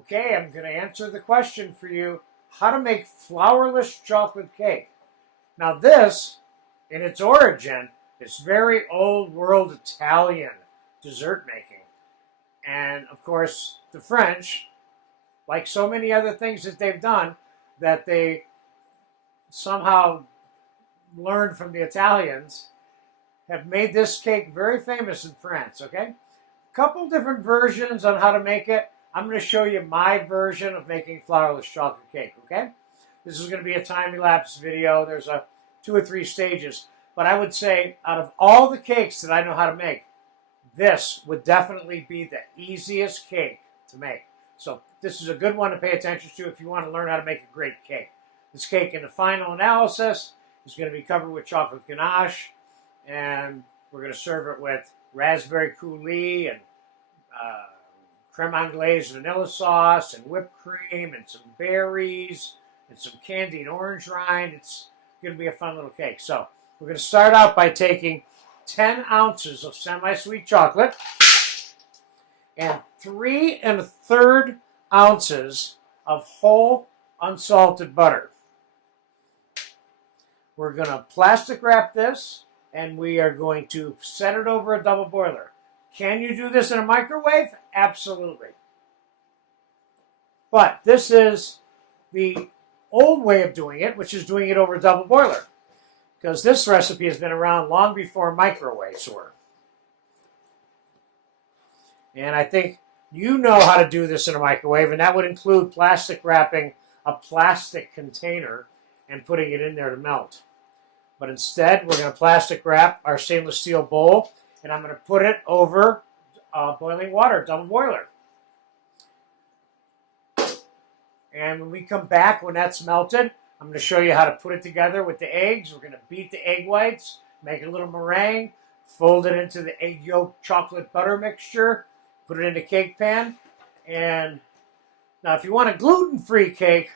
Okay, I'm going to answer the question for you, how to make flourless chocolate cake. Now this, in its origin, is very old world Italian dessert making. And of course, the French, like so many other things that they've done, that they somehow learned from the Italians, have made this cake very famous in France, okay? A couple different versions on how to make it. I'm going to show you my version of making flourless chocolate cake, okay? This is going to be a time-elapse video. There's 2 or 3 stages. But I would say, out of all the cakes that I know how to make, this would definitely be the easiest cake to make. So this is a good one to pay attention to if you want to learn how to make a great cake. This cake, in the final analysis, is going to be covered with chocolate ganache, and we're going to serve it with raspberry coulis and creme anglaise vanilla sauce and whipped cream and some berries and some candied orange rind. It's going to be a fun little cake. So we're going to start out by taking 10 ounces of semi-sweet chocolate and 3 1/3 ounces of whole unsalted butter. We're going to plastic wrap this, and we are going to set it over a double boiler. Can you do this in a microwave? Absolutely. But this is the old way of doing it, which is doing it over a double boiler, because this recipe has been around long before microwaves were. And I think you know how to do this in a microwave, and that would include plastic wrapping a plastic container and putting it in there to melt. But instead, we're going to plastic wrap our stainless steel bowl, and I'm going to put it over boiling water, double boiler. And when we come back, when that's melted, I'm going to show you how to put it together with the eggs. We're going to beat the egg whites, make a little meringue, fold it into the egg yolk chocolate butter mixture, put it in a cake pan. And now if you want a gluten-free cake,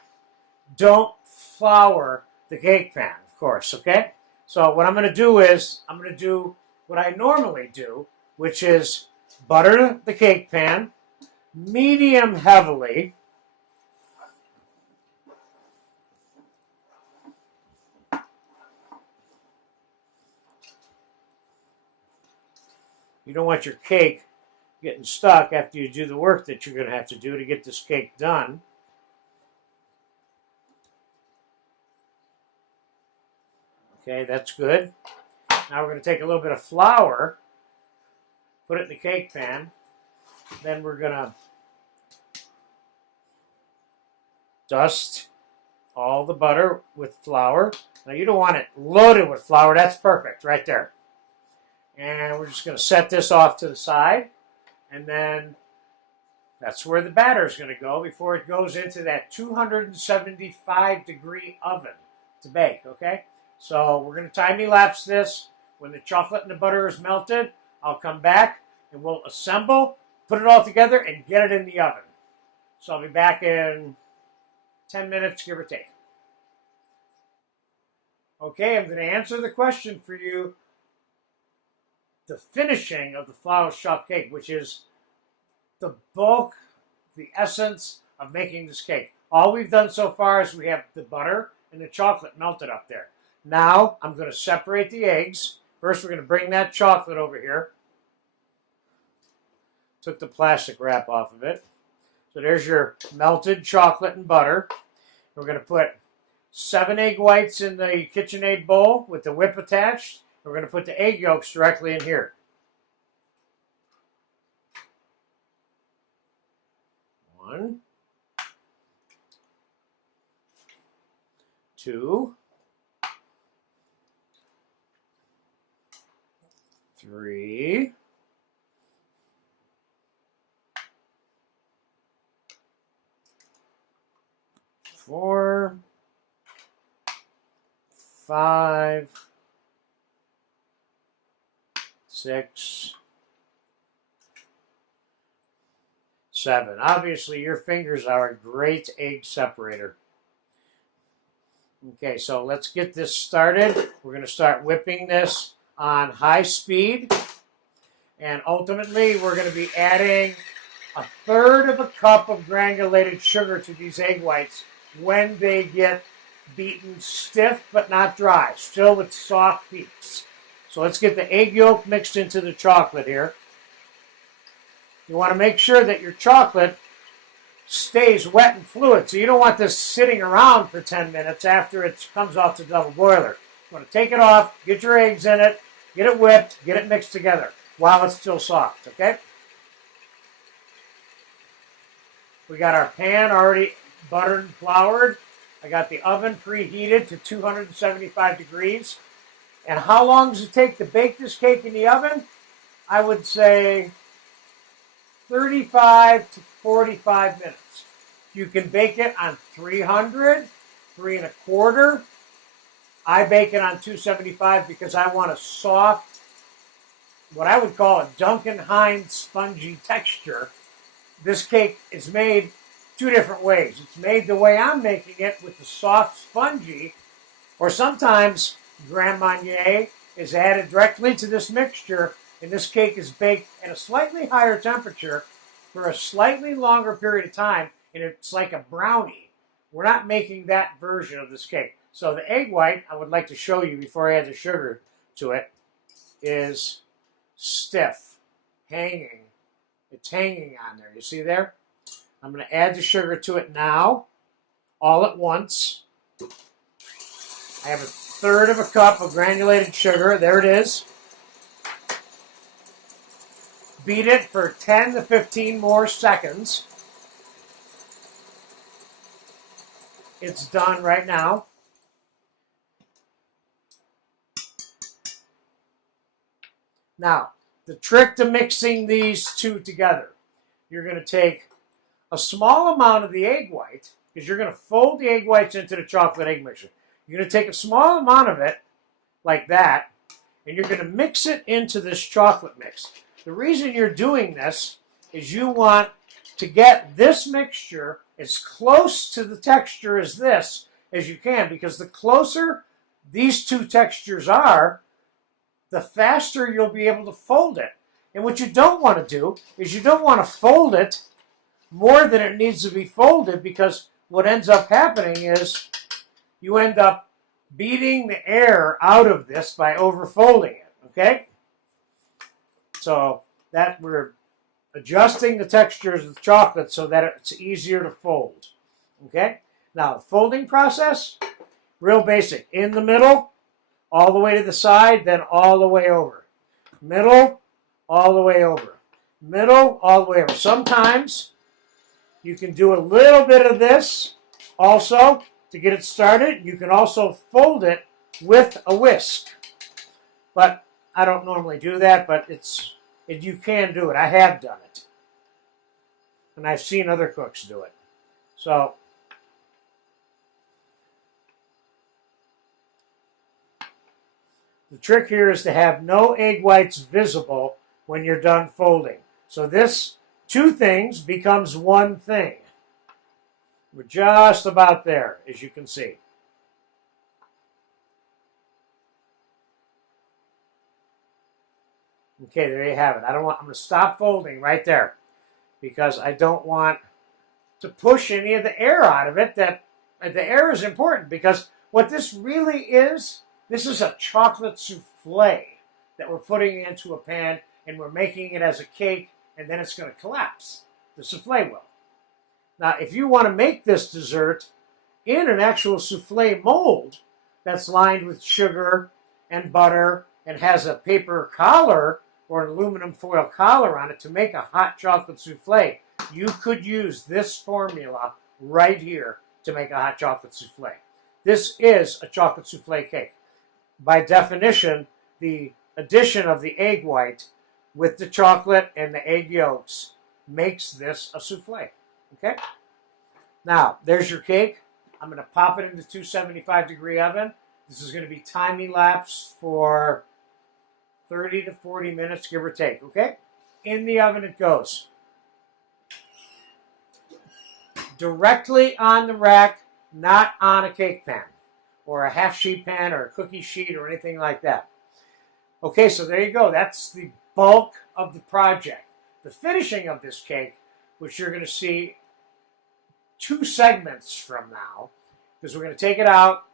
don't flour the cake pan, of course, okay? So what I'm going to do is, I'm going to do what I normally do, which is butter the cake pan, medium heavily, you don't want your cake getting stuck after you do the work that you're going to have to do to get this cake done. Okay, that's good. Now we're going to take a little bit of flour, put it in the cake pan. Then we're going to dust all the butter with flour. Now you don't want it loaded with flour. That's perfect right there. And we're just going to set this off to the side. And then that's where the batter is going to go before it goes into that 275-degree oven to bake, okay? So we're going to time-elapse this. When the chocolate and the butter is melted, I'll come back and we'll assemble, put it all together, and get it in the oven. So I'll be back in 10 minutes, give or take. Okay, I'm going to answer the question for you. The finishing of the flourless chocolate cake, which is the bulk, the essence of making this cake. All we've done so far is we have the butter and the chocolate melted up there. Now I'm going to separate the eggs. First, we're going to bring that chocolate over here. Took the plastic wrap off of it. So there's your melted chocolate and butter. We're going to put 7 egg whites in the KitchenAid bowl with the whip attached. We're going to put the egg yolks directly in here. 1, 2, 3, 4, 5, 6, 7. Obviously, your fingers are a great egg separator. Okay, so let's get this started. We're going to start whipping this on high speed. And ultimately, we're going to be adding 1/3 of a cup of granulated sugar to these egg whites when they get beaten stiff but not dry, still with soft peaks. So let's get the egg yolk mixed into the chocolate here. You want to make sure that your chocolate stays wet and fluid, so you don't want this sitting around for 10 minutes after it comes off the double boiler. You want to take it off, get your eggs in it, get it whipped, get it mixed together while it's still soft, okay? We got our pan already buttered and floured. I got the oven preheated to 275 degrees. And how long does it take to bake this cake in the oven? I would say 35 to 45 minutes. You can bake it on 300, 3 1/4. I bake it on 275 because I want a soft, what I would call a Duncan Hines spongy texture. This cake is made 2 different ways. It's made the way I'm making it with the soft spongy, or sometimes Grand Marnier is added directly to this mixture, and this cake is baked at a slightly higher temperature for a slightly longer period of time, and it's like a brownie. We're not making that version of this cake. So the egg white, I would like to show you before I add the sugar to it, is stiff, hanging. It's hanging on there. You see there? I'm going to add the sugar to it now, all at once. I have 1/3 of a cup of granulated sugar. There it is. Beat it for 10 to 15 more seconds. It's done right now. Now, the trick to mixing these two together, you're going to take a small amount of the egg white, because you're going to fold the egg whites into the chocolate egg mixture. You're going to take a small amount of it, like that, and you're going to mix it into this chocolate mix. The reason you're doing this is you want to get this mixture as close to the texture as this as you can, because the closer these two textures are, the faster you'll be able to fold it. And what you don't want to do is you don't want to fold it more than it needs to be folded, because what ends up happening is you end up beating the air out of this by overfolding it, okay? So that we're adjusting the textures of the chocolate so that it's easier to fold, okay? Now, the folding process, real basic. In the middle, all the way to the side, then all the way over. Middle, all the way over. Middle, all the way over. Sometimes you can do a little bit of this also to get it started. You can also fold it with a whisk. But I don't normally do that, but you can do it. I have done it. And I've seen other cooks do it. So the trick here is to have no egg whites visible when you're done folding. So this 2 things becomes 1 thing. We're just about there, as you can see. Okay, there you have it. I'm going to stop folding right there, because I don't want to push any of the air out of it. The air is important, because what this really is, this is a chocolate souffle that we're putting into a pan, and we're making it as a cake, and then it's going to collapse. The souffle will. Now, if you want to make this dessert in an actual souffle mold that's lined with sugar and butter and has a paper collar or an aluminum foil collar on it to make a hot chocolate souffle, you could use this formula right here to make a hot chocolate souffle. This is a chocolate souffle cake. By definition, the addition of the egg white with the chocolate and the egg yolks makes this a souffle. Okay? Now, there's your cake. I'm going to pop it into 275-degree oven. This is going to be time-elapsed for 30 to 40 minutes, give or take. Okay? In the oven it goes. Directly on the rack, not on a cake pan or a half-sheet pan or a cookie sheet or anything like that. Okay, so there you go. That's the bulk of the project. The finishing of this cake which you're going to see 2 segments from now, because we're going to take it out,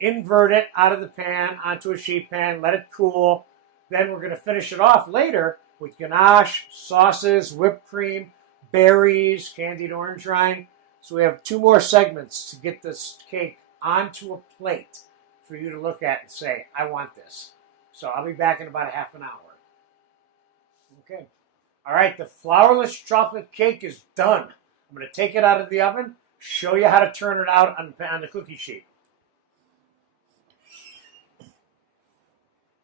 invert it out of the pan onto a sheet pan, let it cool. Then we're going to finish it off later with ganache, sauces, whipped cream, berries, candied orange rind. So we have 2 more segments to get this cake onto a plate for you to look at and say, I want this. So I'll be back in about a half an hour. Okay. All right, the flourless chocolate cake is done. I'm going to take it out of the oven, show you how to turn it out on the cookie sheet.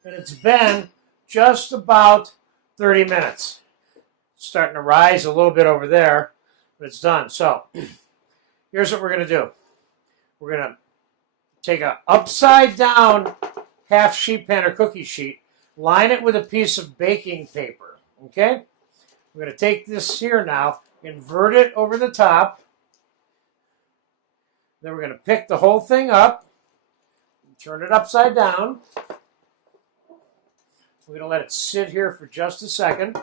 And it's been just about 30 minutes. It's starting to rise a little bit over there, but it's done. So here's what we're going to do. We're going to take an upside down half sheet pan or cookie sheet, line it with a piece of baking paper, okay? We're going to take this here now, invert it over the top. Then we're going to pick the whole thing up, turn it upside down. We're going to let it sit here for just a second.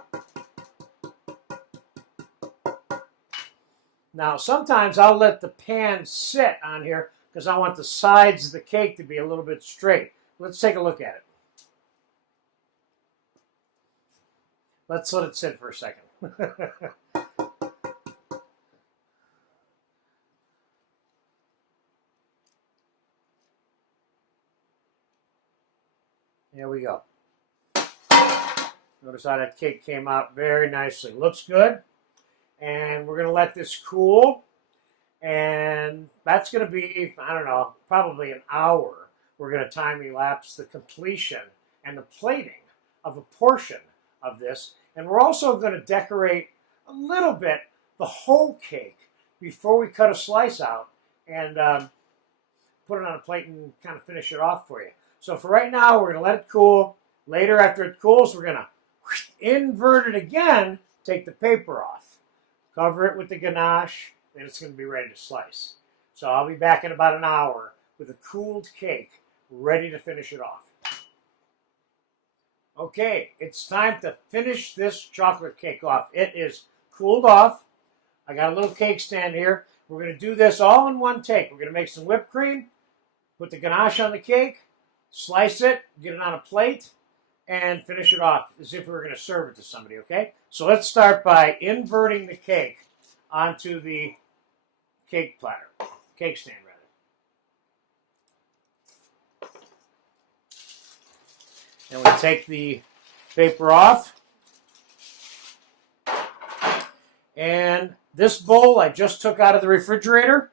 Now, sometimes I'll let the pan sit on here because I want the sides of the cake to be a little bit straight. Let's take a look at it. Let's let it sit for a second. There we go. Notice how that cake came out very nicely. Looks good. And we're going to let this cool. And that's going to be, I don't know, probably an hour. We're going to time-elapse the completion and the plating of a portion of this. And we're also going to decorate a little bit the whole cake before we cut a slice out and put it on a plate and kind of finish it off for you. So for right now, we're going to let it cool. Later, after it cools, we're going to invert it again, take the paper off, cover it with the ganache, and it's going to be ready to slice. So I'll be back in about an hour with a cooled cake ready to finish it off. Okay, it's time to finish this chocolate cake off. It is cooled off. I got a little cake stand here. We're going to do this all in one take. We're going to make some whipped cream, put the ganache on the cake, slice it, get it on a plate, and finish it off as if we were going to serve it to somebody, okay? So let's start by inverting the cake onto the cake platter, cake stand rather. And we take the paper off. And this bowl I just took out of the refrigerator.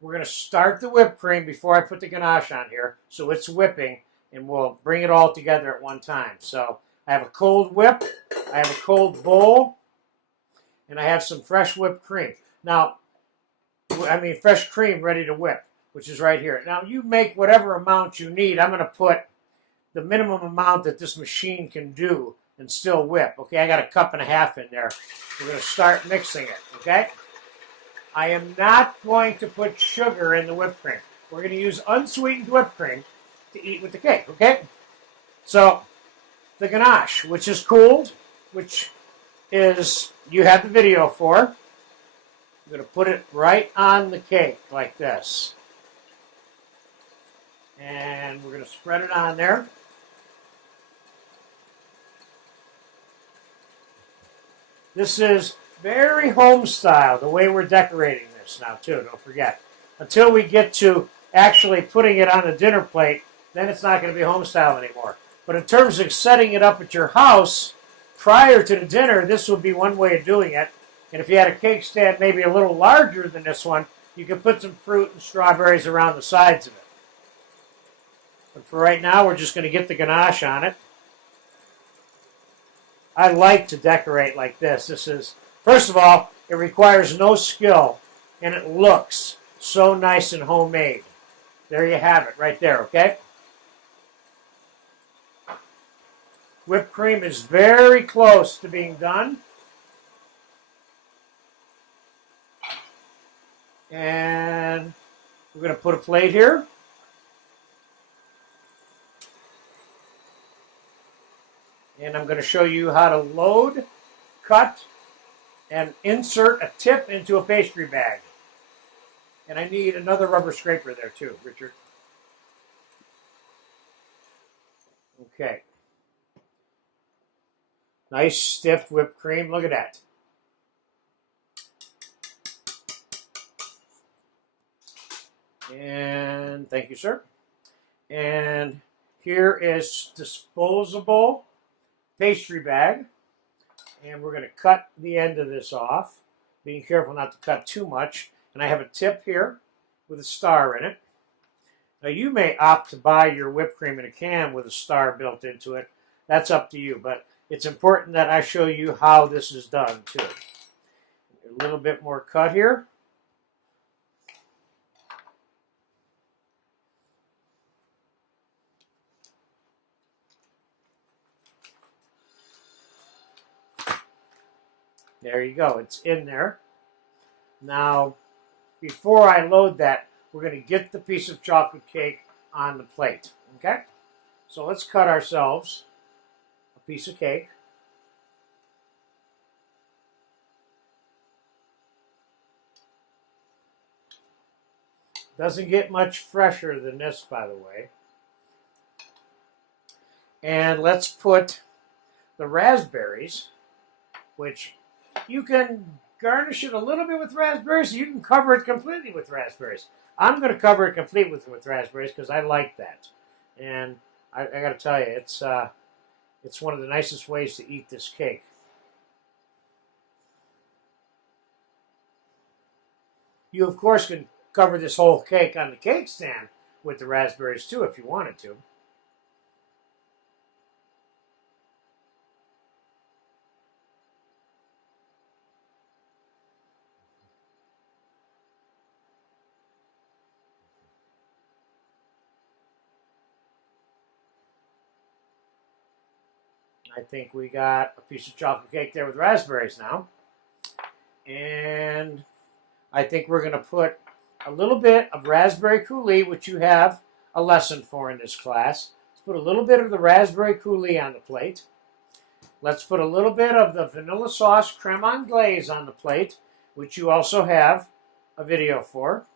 We're going to start the whipped cream before I put the ganache on here, so it's whipping, and we'll bring it all together at one time. So I have a cold whip, I have a cold bowl, and I have some fresh whipped cream. Now, fresh cream ready to whip, which is right here. Now, you make whatever amount you need. I'm going to put the minimum amount that this machine can do and still whip. Okay, I got 1.5 cups in there. We're going to start mixing it, okay? I am not going to put sugar in the whipped cream. We're going to use unsweetened whipped cream to eat with the cake, okay? So, the ganache, which is cooled, which is, you have the video for. I'm going to put it right on the cake like this. And we're going to spread it on there. This is very home style, the way we're decorating this now, too, don't forget. Until we get to actually putting it on a dinner plate, then it's not going to be home style anymore. But in terms of setting it up at your house prior to the dinner, this would be one way of doing it. And if you had a cake stand maybe a little larger than this one, you could put some fruit and strawberries around the sides of it. But for right now, we're just going to get the ganache on it. I like to decorate like this. This is, first of all, it requires no skill, and it looks so nice and homemade. There you have it, right there, okay? Whipped cream is very close to being done. And we're going to put a plate here. And I'm going to show you how to load, cut, and insert a tip into a pastry bag. And I need another rubber scraper there too, Richard. Okay. Nice stiff whipped cream. Look at that. And thank you, sir. And here is disposable pastry bag. And we're going to cut the end of this off, being careful not to cut too much. And I have a tip here with a star in it. Now you may opt to buy your whipped cream in a can with a star built into it. That's up to you, but it's important that I show you how this is done too. A little bit more cut here. There you go, it's in there. Now, before I load that, we're going to get the piece of chocolate cake on the plate, okay? So let's cut ourselves a piece of cake. Doesn't get much fresher than this, by the way. And let's put the raspberries, which you can garnish it a little bit with raspberries, so you can cover it completely with raspberries. I'm going to cover it completely with raspberries because I like that. And I got to tell you, it's one of the nicest ways to eat this cake. You, of course, can cover this whole cake on the cake stand with the raspberries, too, if you wanted to. I think we got a piece of chocolate cake there with raspberries now. And I think we're going to put a little bit of raspberry coulis, which you have a lesson for in this class. Let's put a little bit of the raspberry coulis on the plate. Let's put a little bit of the vanilla sauce creme anglaise on the plate, which you also have a video for.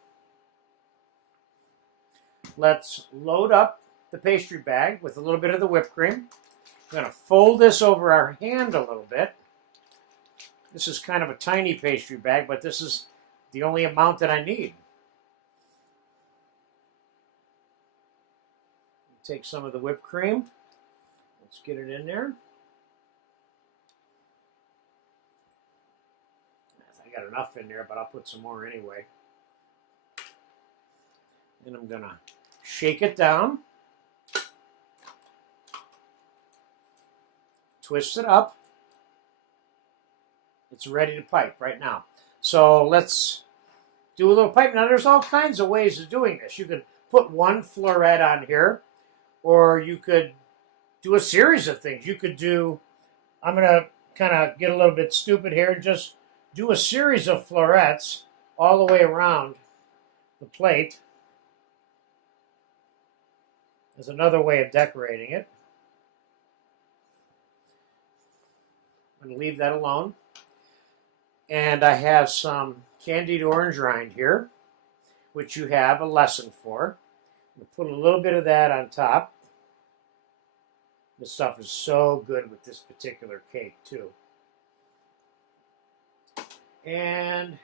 Let's load up the pastry bag with a little bit of the whipped cream. I'm going to fold this over our hand a little bit. This is kind of a tiny pastry bag, but this is the only amount that I need. Take some of the whipped cream. Let's get it in there. I got enough in there, but I'll put some more anyway. And I'm going to shake it down. Twist it up. It's ready to pipe right now. So let's do a little pipe. Now there's all kinds of ways of doing this. You could put one floret on here, or you could do a series of things. You could do, I'm going to kind of get a little bit stupid here and just do a series of florets all the way around the plate. There's another way of decorating it. I'm going to leave that alone. And I have some candied orange rind here, which you have a lesson for. I'm going to put a little bit of that on top. This stuff is so good with this particular cake, too. And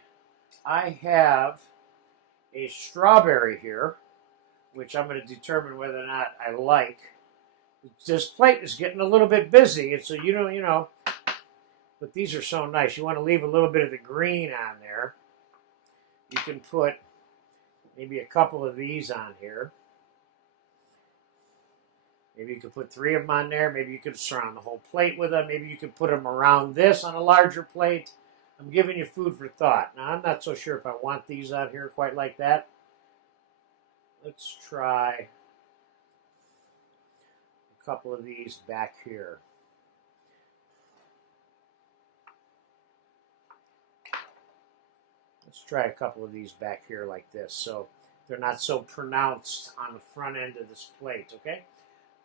I have a strawberry here, which I'm going to determine whether or not I like. This plate is getting a little bit busy, and so you know, but these are so nice. You want to leave a little bit of the green on there. You can put maybe a couple of these on here. Maybe you could put 3 of them on there. Maybe you could surround the whole plate with them. Maybe you could put them around this on a larger plate. I'm giving you food for thought. Now, I'm not so sure if I want these on here quite like that. Let's try a couple of these back here. Let's try a couple of these back here like this, so they're not so pronounced on the front end of this plate, okay?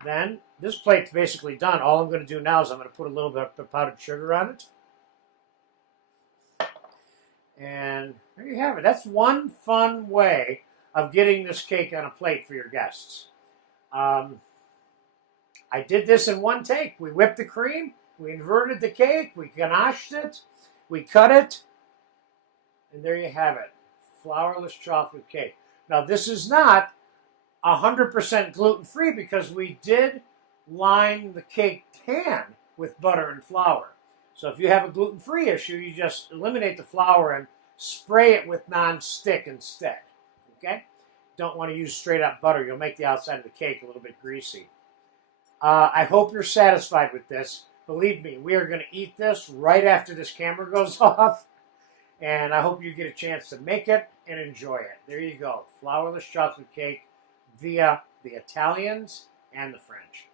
Then, this plate's basically done. All I'm going to do now is I'm going to put a little bit of powdered sugar on it. And there you have it. That's one fun way of getting this cake on a plate for your guests. I did this in one take. We whipped the cream, we inverted the cake, we ganached it, we cut it, and there you have it. Flourless chocolate cake. Now, this is not 100% gluten-free because we did line the cake pan with butter and flour. So if you have a gluten-free issue, you just eliminate the flour and spray it with non-stick instead. Okay? Don't want to use straight-up butter. You'll make the outside of the cake a little bit greasy. I hope you're satisfied with this. Believe me, we are going to eat this right after this camera goes off. And I hope you get a chance to make it and enjoy it. There you go. Flourless chocolate cake via the Italians and the French.